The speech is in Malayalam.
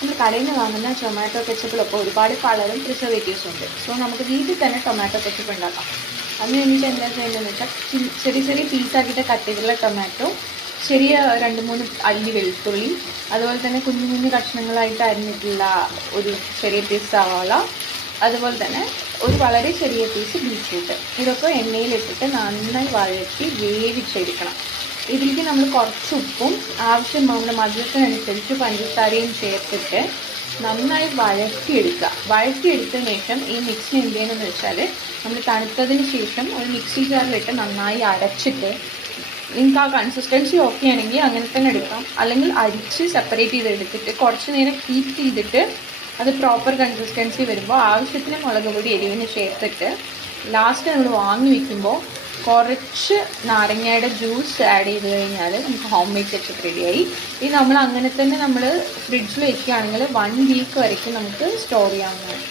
നമ്മൾ കടയിൽ നിന്ന് വാങ്ങുന്ന ടൊമാറ്റോ കെച്ചപ്പിലൊക്കെ ഒരുപാട് കളറും പ്രിസർവേറ്റീവ്സും ഉണ്ട്. സോ നമുക്ക് വീട്ടിൽ തന്നെ ടൊമാറ്റോ കെച്ചപ്പ് ഉണ്ടാക്കാം. അതിന് വേണ്ടിയിട്ട് എന്താ ചെയ്യേണ്ടതെന്ന് വെച്ചാൽ ചെറിയ ചെറിയ പീസാക്കിയിട്ട് കട്ട് ചെയ്തിട്ടുള്ള ടൊമാറ്റോ, ചെറിയ 2-3 അല്ലി വെളുത്തുള്ളി, അതുപോലെ തന്നെ കുഞ്ഞു കുഞ്ഞു കഷ്ണങ്ങളായിട്ട് അരിഞ്ഞിട്ടുള്ള ഒരു ചെറിയ പീസ് സവാള, അതുപോലെ തന്നെ ഒരു വളരെ ചെറിയ പീസ് ബീറ്റ്റൂട്ട്. ഇതൊക്കെ എണ്ണയിലിട്ടിട്ട് നന്നായി വഴറ്റി വേവിച്ചെടുക്കണം. ഇതിലേക്ക് നമ്മൾ കുറച്ച് ഉപ്പും ആവശ്യമായ മധുരത്തിനനുസരിച്ച് പഞ്ചസാരയും ചേർത്തിട്ട് നന്നായി വഴറ്റിയെടുത്തതിന് ശേഷം ഈ മിക്സി എന്ത് ചെയ്യണമെന്ന് വെച്ചാൽ നമ്മൾ തണുത്തതിന് ശേഷം ഒരു മിക്സി ജാറിലിട്ട് നന്നായി അരച്ചിട്ട്, നിങ്ങൾക്ക് ആ കൺസിസ്റ്റൻസി ഓക്കെ ആണെങ്കിൽ അങ്ങനെ തന്നെ എടുക്കാം, അല്ലെങ്കിൽ അരിച്ച് സെപ്പറേറ്റ് ചെയ്തെടുത്തിട്ട് കുറച്ച് നേരം ഹീറ്റ് ചെയ്തിട്ട് അത് പ്രോപ്പർ കൺസിസ്റ്റൻസി വരുമ്പോൾ ആവശ്യത്തിന് മുളക് പൊടി എരിവിന് ചേർത്തിട്ട് ലാസ്റ്റ് നമ്മൾ വാങ്ങി വയ്ക്കുമ്പോൾ കുറച്ച് നാരങ്ങയുടെ ജ്യൂസ് ആഡ് ചെയ്ത് കഴിഞ്ഞാൽ നമുക്ക് ഹോം മെയ്ഡ് കെച്ചപ്പ് റെഡിയായി. ഇത് നമ്മൾ അങ്ങനെ തന്നെ ഫ്രിഡ്ജിൽ വയ്ക്കുകയാണെങ്കിൽ 1 വീക്ക് വരയ്ക്കും നമുക്ക് സ്റ്റോർ ചെയ്യാവുന്നതാണ്.